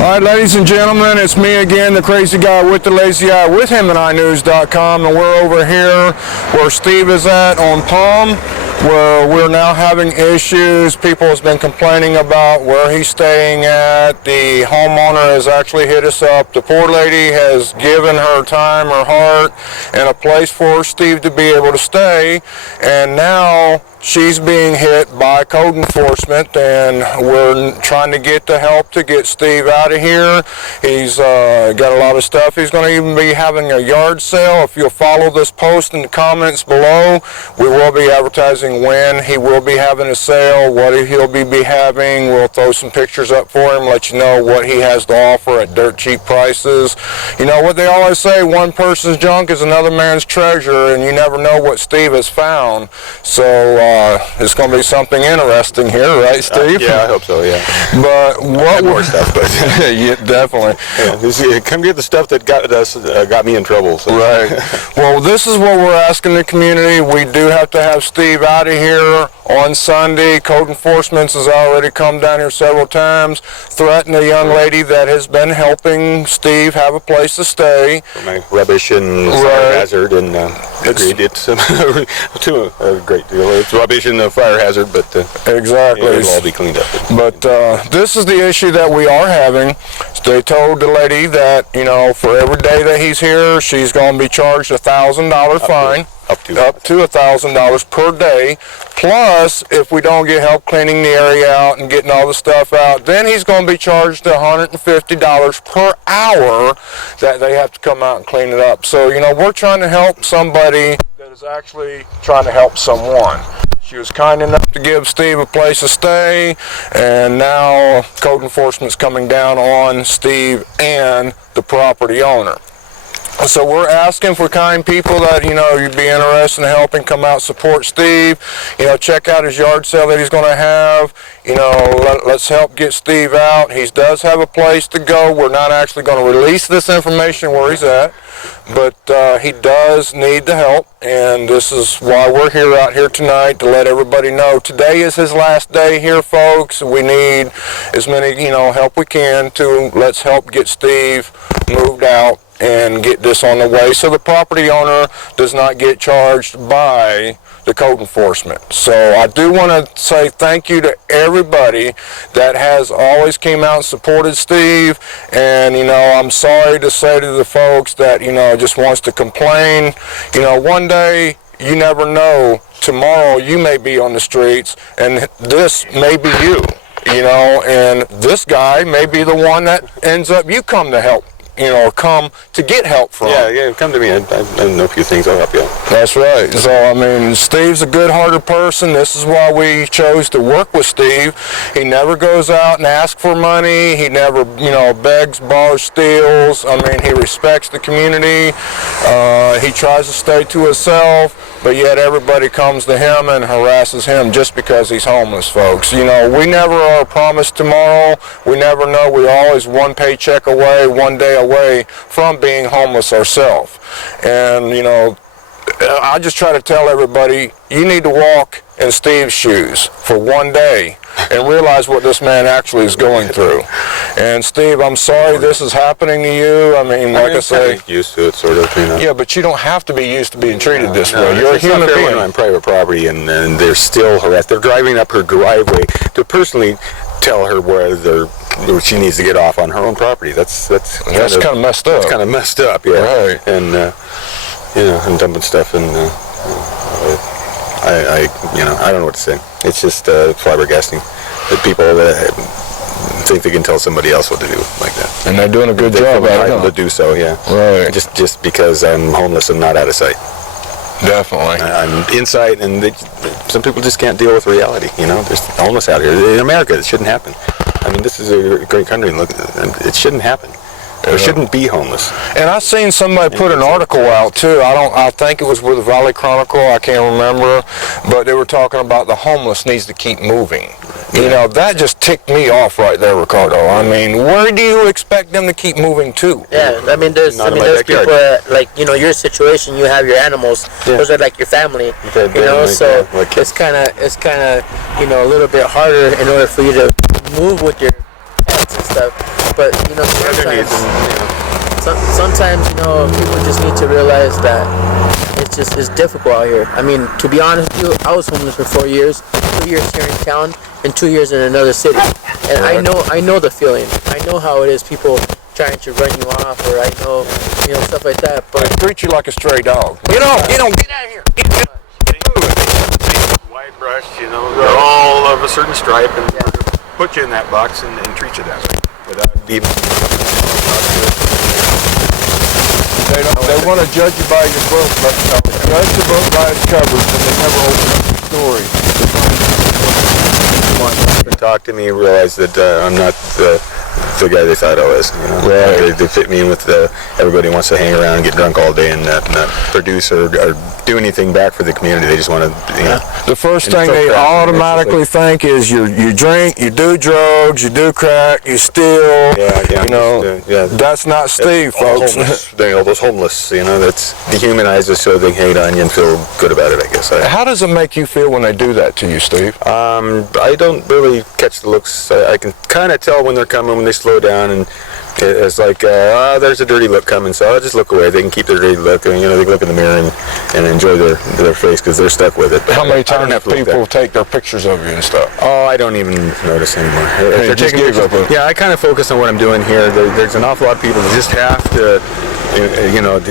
All right, ladies and gentlemen, it's me again, the crazy guy with the lazy eye with Humanizing.com, and we're over here where Steve is at on Palm, where we're now having issues. People has been complaining about where he's staying at. The homeowner has actually hit us up. The poor lady has given her time, her heart, and a place for Steve to be able to stay, and now she's being hit by code enforcement, and we're trying to get the help to get Steve out of here. He's got a lot of stuff. He's going to even be having a yard sale. If you'll follow this post in the comments below, we will be advertising when he will be having a sale, what he'll be having. We'll throw some pictures up for him, let you know what he has to offer at dirt cheap prices. You know what they always say, one person's junk is another man's treasure, and you never know what Steve has found. So it's going to be something interesting here, right, Steve? Yeah, I hope so, yeah. But what more stuff, but yeah, definitely. Yeah, come get the stuff that got me in trouble. So. Right. Well, this is what we're asking the community. We do have to have Steve out of here on Sunday. Code enforcement has already come down here several times, threatened a young lady that has been helping Steve have a place to stay. For my rubbish and fire hazard, and agreed, it's to a great deal. It's rubbish and a fire hazard, but exactly, it'll all be cleaned up. But this is the issue that we are having. They told the lady that, you know, for every day that he's here, she's going to be charged $1,000 fine. Up to $1,000 per day. Plus, if we don't get help cleaning the area out and getting all the stuff out, then he's going to be charged $150 per hour that they have to come out and clean it up. So, you know, we're trying to help somebody that is actually trying to help someone. She was kind enough to give Steve a place to stay, and now code enforcement's coming down on Steve and the property owner. So we're asking for kind people that, you know, you'd be interested in helping come out support Steve. You know, check out his yard sale that he's going to have. You know, let's help get Steve out. He does have a place to go. We're not actually going to release this information where he's at, but he does need the help, and this is why we're here out here tonight, to let everybody know. Today is his last day here, folks. We need as many, you know, help we can to let's help get Steve moved out and get this on the way so the property owner does not get charged by the code enforcement. So I do want to say thank you to everybody that has always came out and supported Steve, and you know, I'm sorry to say to the folks that, you know, just wants to complain. You know, one day you never know, tomorrow you may be on the streets and this may be you, you know, and this guy may be the one that ends up you come to help, you know, come to get help from. Yeah, come to me. I know a few things. I'll help you out. That's right. So, I mean, Steve's a good-hearted person. This is why we chose to work with Steve. He never goes out and asks for money. He never, you know, begs, borrows, steals. I mean, he respects the community. He tries to stay to himself, but yet everybody comes to him and harasses him just because he's homeless, folks. You know, we never are promised tomorrow. We never know. We're always one paycheck away, one day away from being homeless ourselves. And, you know, I just try to tell everybody, you need to walk in Steve's shoes for one day and realize what this man actually is going through. And Steve, I'm sorry this is happening to you. I mean, like I say, used to it, sort of, you know. Yeah, but you don't have to be used to being treated this way. You're a human being. On private property, and they're still harassed. They're driving up her driveway to personally tell her where she needs to get off on her own property. That's kind of messed up. That's kind of messed up, yeah. Right. And you know, and dumping stuff, and you know, I don't know what to say. It's just flabbergasting that people think they can tell somebody else what to do like that. And they're doing a good job at it. To do so, yeah. Right. Just because I'm homeless and not out of sight. Definitely. I'm inside, and some people just can't deal with reality. You know, there's homeless out here in America. It shouldn't happen. I mean, this is a great country, and look, it shouldn't happen. There shouldn't be homeless. And I seen somebody put an article out too. I think it was with the Valley Chronicle. I can't remember, but they were talking about the homeless needs to keep moving. You know, that just ticked me off right there, Ricardo. I mean, where do you expect them to keep moving to? Yeah, I mean, there's people like, you know, your situation. You have your animals; those are like your family. You know, so it's kind of, you know, a little bit harder in order for you to move with your pets and stuff. But sometimes people just need to realize that it's difficult out here. I mean, to be honest with you, I was homeless for 4 years, 2 years here in town, and 2 years in another city. And I know the feeling. I know how it is. People trying to run you off, or I know, stuff like that. But they treat you like a stray dog. Get out of here. White brush, they're all of a certain stripe, and put you in that box and treat you that way without being. They want to judge you by your book, but judge the book by its covers, and they never open up the story. Talk to me, realize that I'm not the guy they thought I was. Right. They fit me in with everybody wants to hang around and get drunk all day and not produce or do anything back for the community. They just want to, The first thing they automatically think is you drink, you do drugs, you do crack, you steal. That's not Steve, folks. Those homeless, that's dehumanizes so they hate on you and feel good about it, I guess. How does it make you feel when they do that to you, Steve? I don't really catch the looks. I can kind of tell when they're coming, when they slow down, and it's like, there's a dirty look coming, so I'll just look away. They can keep their dirty look, and they can look in the mirror and enjoy their face because they're stuck with it. But how many times do people take their pictures of you and stuff? Oh, I don't even notice anymore. Hey, just give up. I kind of focus on what I'm doing here. There's an awful lot of people that just have to,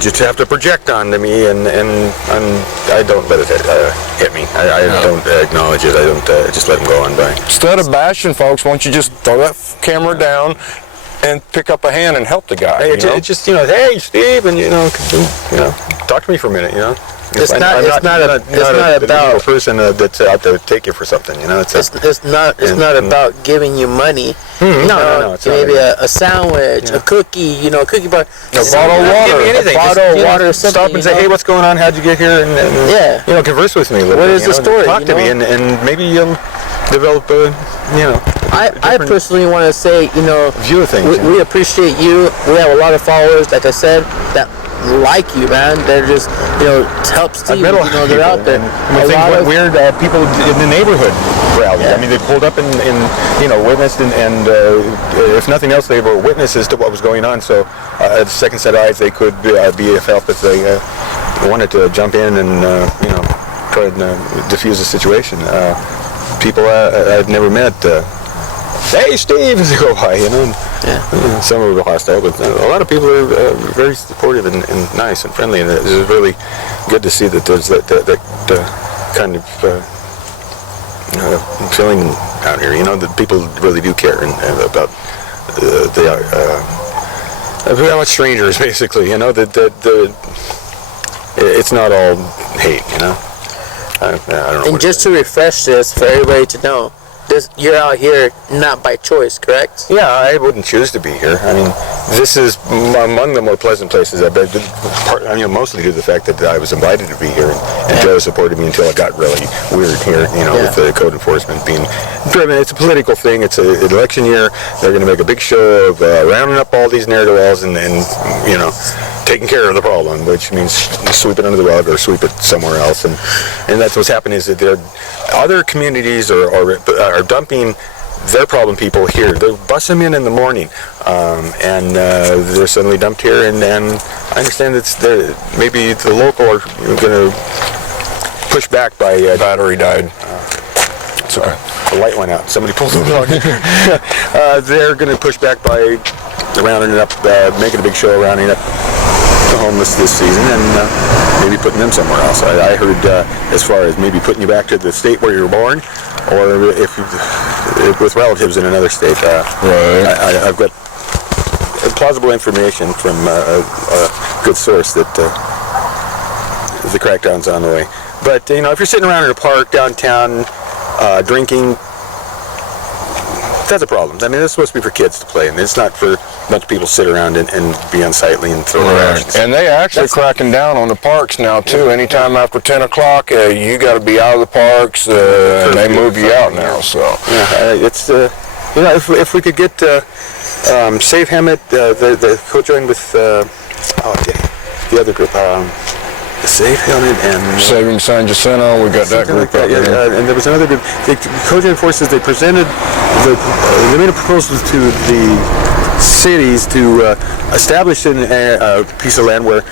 just have to project onto me, and I don't let it hit me. I don't acknowledge it. I don't just let them go on by. Instead of bashing folks, why don't you just throw that camera down and pick up a hand and help the guy? Hey, just hey Steve, and talk to me for a minute. It's not about a person that's out there to take you for something. It's not about giving you money. No. It's maybe a sandwich, a cookie, a cookie bar, a bottle of water, anything. Bottle of water. Stop and say, hey, what's going on? How'd you get here? And converse with me a little bit. What is the story? Talk to me, and maybe you'll develop I personally want to say, view of things. We appreciate you. We have a lot of followers, like I said, that like you, man. They're just, help Steve. They're out there. Things went weird. People in the neighborhood rallied. I mean, they pulled up and witnessed, and if nothing else, they were witnesses to what was going on. So, at the second set of eyes, they could be of help if they wanted to jump in and try and diffuse the situation. People I've never met. Hey, Steve, as they go by, some are hostile, but a lot of people are very supportive and nice and friendly, and it's really good to see that there's that kind of feeling out here. That people really do care and about they are how much strangers, basically. That it's not all hate. I don't know. And just to refresh this for everybody to know, you're out here not by choice, correct? Yeah, I wouldn't choose to be here. I mean, this is among the more pleasant places I've been. Mostly due to the fact that I was invited to be here, and Joe supported me until it got really weird here. With the code enforcement being driven. It's a political thing. It's an election year. They're going to make a big show of rounding up all these ne'er-do-wells and taking care of the problem, which means sweep it under the rug or sweep it somewhere else. And that's what's happening is that other communities are dumping their problem people here. They bus them in the morning, and they're suddenly dumped here. And I understand maybe the local are going to push back by battery died. It's okay. The light went out. Somebody pulled the plug. They're going to push back by rounding it up, making a big show rounding up the homeless this season, and maybe putting them somewhere else. I heard as far as maybe putting you back to the state where you were born, or if with relatives in another state. Right. I've got plausible information from a good source that the crackdown's on the way. But if you're sitting around in a park downtown drinking, that's a problem. I mean, it's supposed to be for kids to play, and it's not for a bunch of people to sit around and be unsightly and throw rations. And they actually cracking down on the parks now too. Anytime after 10 o'clock, you got to be out of the parks, and they move you out now. So it's if we could get Save Hemet, the co-joined with the other group. Save Hemet and Saving San Jacinto, we got that group like that, and there was another group. The co-joined forces. They made a proposal to the cities to establish a piece of land where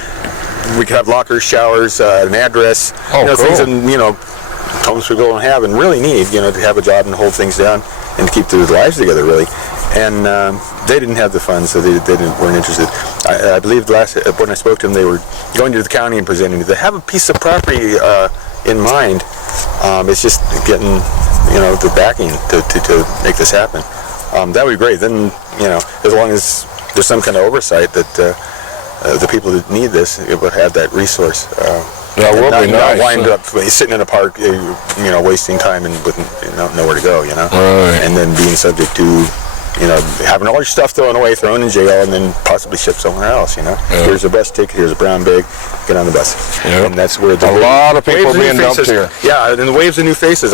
we could have lockers, showers, an address, things that, homeless people don't have and really need, to have a job and hold things down and to keep their lives together, really. And they didn't have the funds, so they weren't interested. I believe when I spoke to them, they were going to the county and presenting. They have a piece of property in mind. It's just getting, the backing to make this happen. That would be great. Then, as long as there's some kind of oversight that the people that need this, it would have that resource. That would be nice. Not wind up sitting in a park, wasting time and with nowhere to go, Right. and then being subject to, having all your stuff thrown away, thrown in jail, and then possibly shipped somewhere else. Yeah. Here's a bus ticket, here's a brown bag, get on the bus. Yeah. And that's where a lot of people being dumped here. Yeah, and the waves of new faces.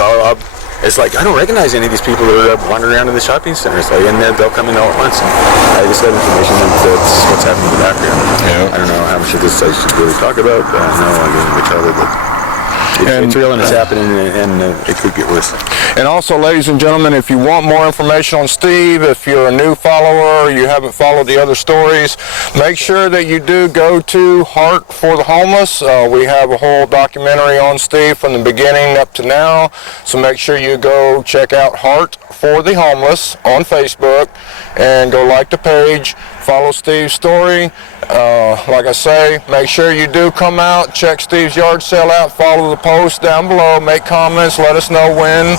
It's like I don't recognize any of these people that are wandering around in the shopping centers. And they'll come in all at once. And I just have information that's what's happening in the background. Yeah. I don't know how much of this I should really talk about. But I know I'm getting in trouble, but it's real and it's happening, and it could get worse. And also, ladies and gentlemen, if you want more information on Steve, if you're a new follower or you haven't followed the other stories, make sure that you do go to Heart for the Homeless. We have a whole documentary on Steve from the beginning up to now, so make sure you go check out Heart for the Homeless on Facebook and go like the page, follow Steve's story. Like I say, make sure you do come out, check Steve's yard sale out, follow the post down below, make comments, let us know when,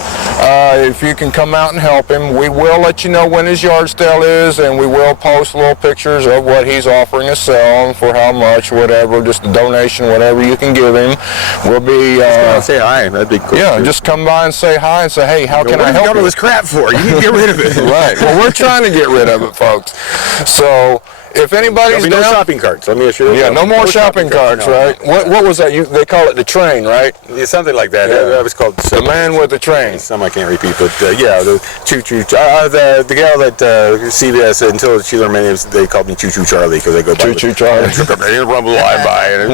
if you can come out and help him. We will let you know when his yard sale is, and we will post little pictures of what he's offering to sell and for how much, whatever, just a donation, whatever you can give him. We'll be... say hi, that'd be cool. Yeah, just come by and say hi and say, hey, how can I help you? What have you got all this crap for? You need to get rid of it. Right. Well, we're trying to get rid of it, folks. So... if anybody's no shopping carts, let me assure you. Yeah, no more shopping carts, right? What was that? They call it the train, right? Yeah, something like that. Yeah. That was called the man with the train. Some I can't repeat, but yeah, the choo-choo. The gal that CBS, until she learned my name, they called me Choo-Choo Charlie because I go by Choo-Choo Charlie. They rumble by.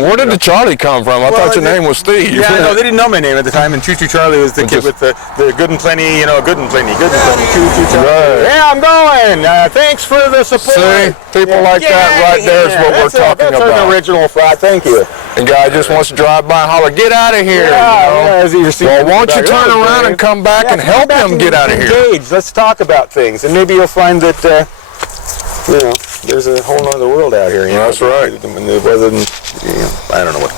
Where did the Charlie come from? I thought your name was Steve. Yeah, no, they didn't know my name at the time, and Choo-Choo Charlie was the kid with the good and plenty, good and plenty. Choo-Choo Charlie. Right. Yeah, I'm going. Thanks for the support. See, people like that right there is what we're talking that's about. An original fry. Thank you. The guy just wants to drive by and holler, get out of here. Well, won't you turn around and come back and help him get out of here? Engage. Let's talk about things, and maybe you'll find that there's a whole other world out here. That's right. Rather than I don't know what.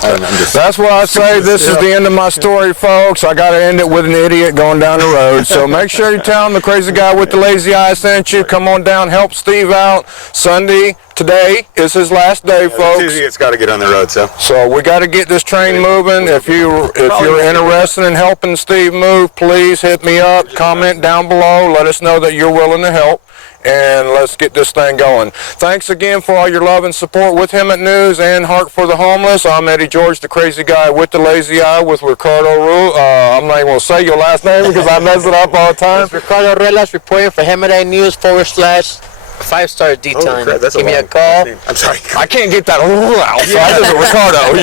That's why I say this is the end of my story, folks. I got to end it with an idiot going down the road. So make sure you tell him the crazy guy with the lazy eye sent you. Come on down, help Steve out. Sunday, today is his last day, folks. It's got to get on the road, So we got to get this train moving. If you're interested in helping Steve move, please hit me up. Comment down below. Let us know that you're willing to help. And let's get this thing going. Thanks again for all your love and support with Him at News and Heart for the Homeless. I'm Eddie George, the crazy guy with the lazy eye, with Ricardo Rule. I'm not even going to say your last name because I mess it up all the time. It's Ricardo Relas reporting for Humanizing News /5-star detailing. Give me a call. I'm sorry. I can't get that out, so I just Ricardo,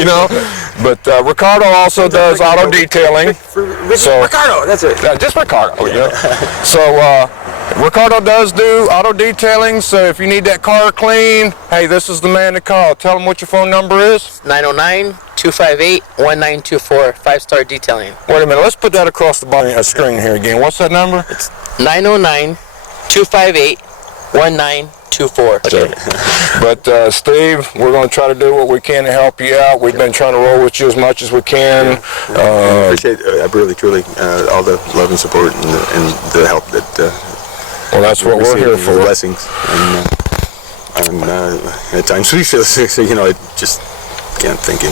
But Ricardo also does auto detailing. So Ricardo, that's it. Just Ricardo, So Ricardo does do auto detailing, so if you need that car clean, hey, this is the man to call. Tell him what your phone number is. 909-258-1924, 5-star detailing. Wait a minute, let's put that across the bottom of the screen here again. What's that number? It's 909-258-1924. Okay. But Steve, we're going to try to do what we can to help you out. We've been trying to roll with you as much as we can. I appreciate really, truly, all the love and support and the help that well, that's what we're here for. Blessings. And at times we feel sick, so, I just can't think,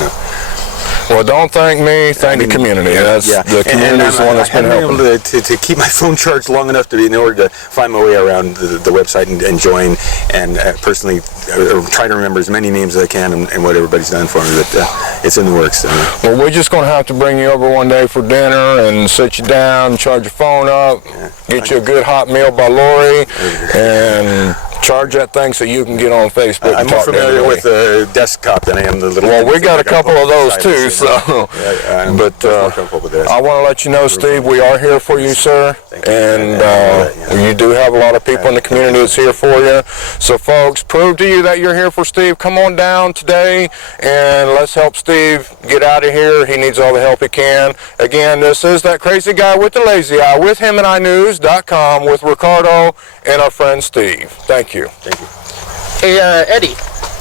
Well, don't thank me, thank the community. That's the community's the one that's been helping. Able to keep my phone charged long enough in order to find my way around the website and join, and personally try to remember as many names as I can and what everybody's done for me. But it's in the works. Well, we're just going to have to bring you over one day for dinner and sit you down, charge your phone up, get you a good hot meal by Laurie, and Charge that thing so you can get on Facebook. I'm and more talk to familiar everybody. with the desktop than I am the little. Well, we got a couple of those too, so. I'm But more comfortable with this. I want to let you know, Steve, we are here for you, sir. And you do have a lot of people in the community that's here for you. So, folks, prove to you that you're here for Steve. Come on down today, and let's help Steve get out of here. He needs all the help he can. Again, this is that crazy guy with the lazy eye with HumanizingNews.com with Ricardo and our friend Steve. Thank you. Thank you. Hey, Eddie.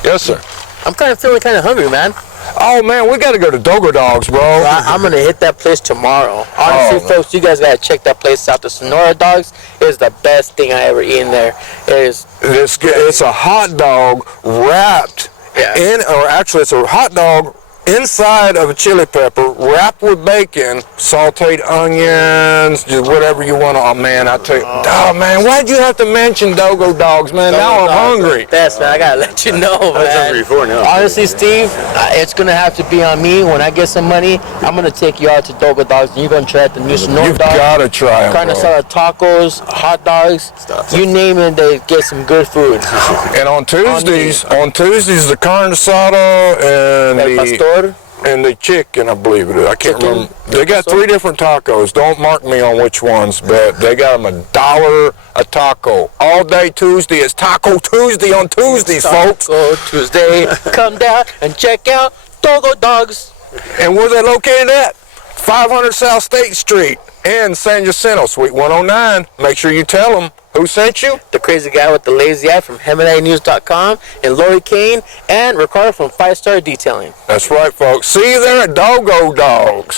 Yes, sir. I'm feeling kind of hungry, man. Oh, man, we got to go to Dogo Dogs, bro. I'm going to hit that place tomorrow. Honestly, folks, you guys got to check that place out. The Sonora Dogs is the best thing I ever eaten there. It's a hot dog wrapped in, or actually it's a hot dog inside of a chili pepper, wrapped with bacon, sauteed onions, just whatever you want. Oh man, I tell you, oh man, why'd you have to mention Dogo Dogs, man? Now I'm hungry. Best, man. I gotta let you know, man. I was hungry before now. Honestly, Steve, it's gonna have to be on me. When I get some money, I'm gonna take you out to Dogo Dogs, and you're gonna try out the new Sonora You've Dogs. gotta try them, Carne asada tacos, hot dogs, you name it, they get some good food. And on Tuesdays, the carne asada and El pastor. And the chicken, I believe it is. I can't remember. They got 3 different tacos. Don't mark me on which ones, but they got them $1 a taco. All day Tuesday. It's Taco Tuesday on Tuesdays, folks. Taco Tuesday. Come down and check out Dogo Dogs. And where they located at? 500 South State Street in San Jacinto, Suite 109. Make sure you tell them who sent you. The crazy guy with the lazy eye from HumanizingNews.com, and Laurie Kane and Ricardo from 5 Star Detailing. That's right, folks. See you there at Dogo Dogs.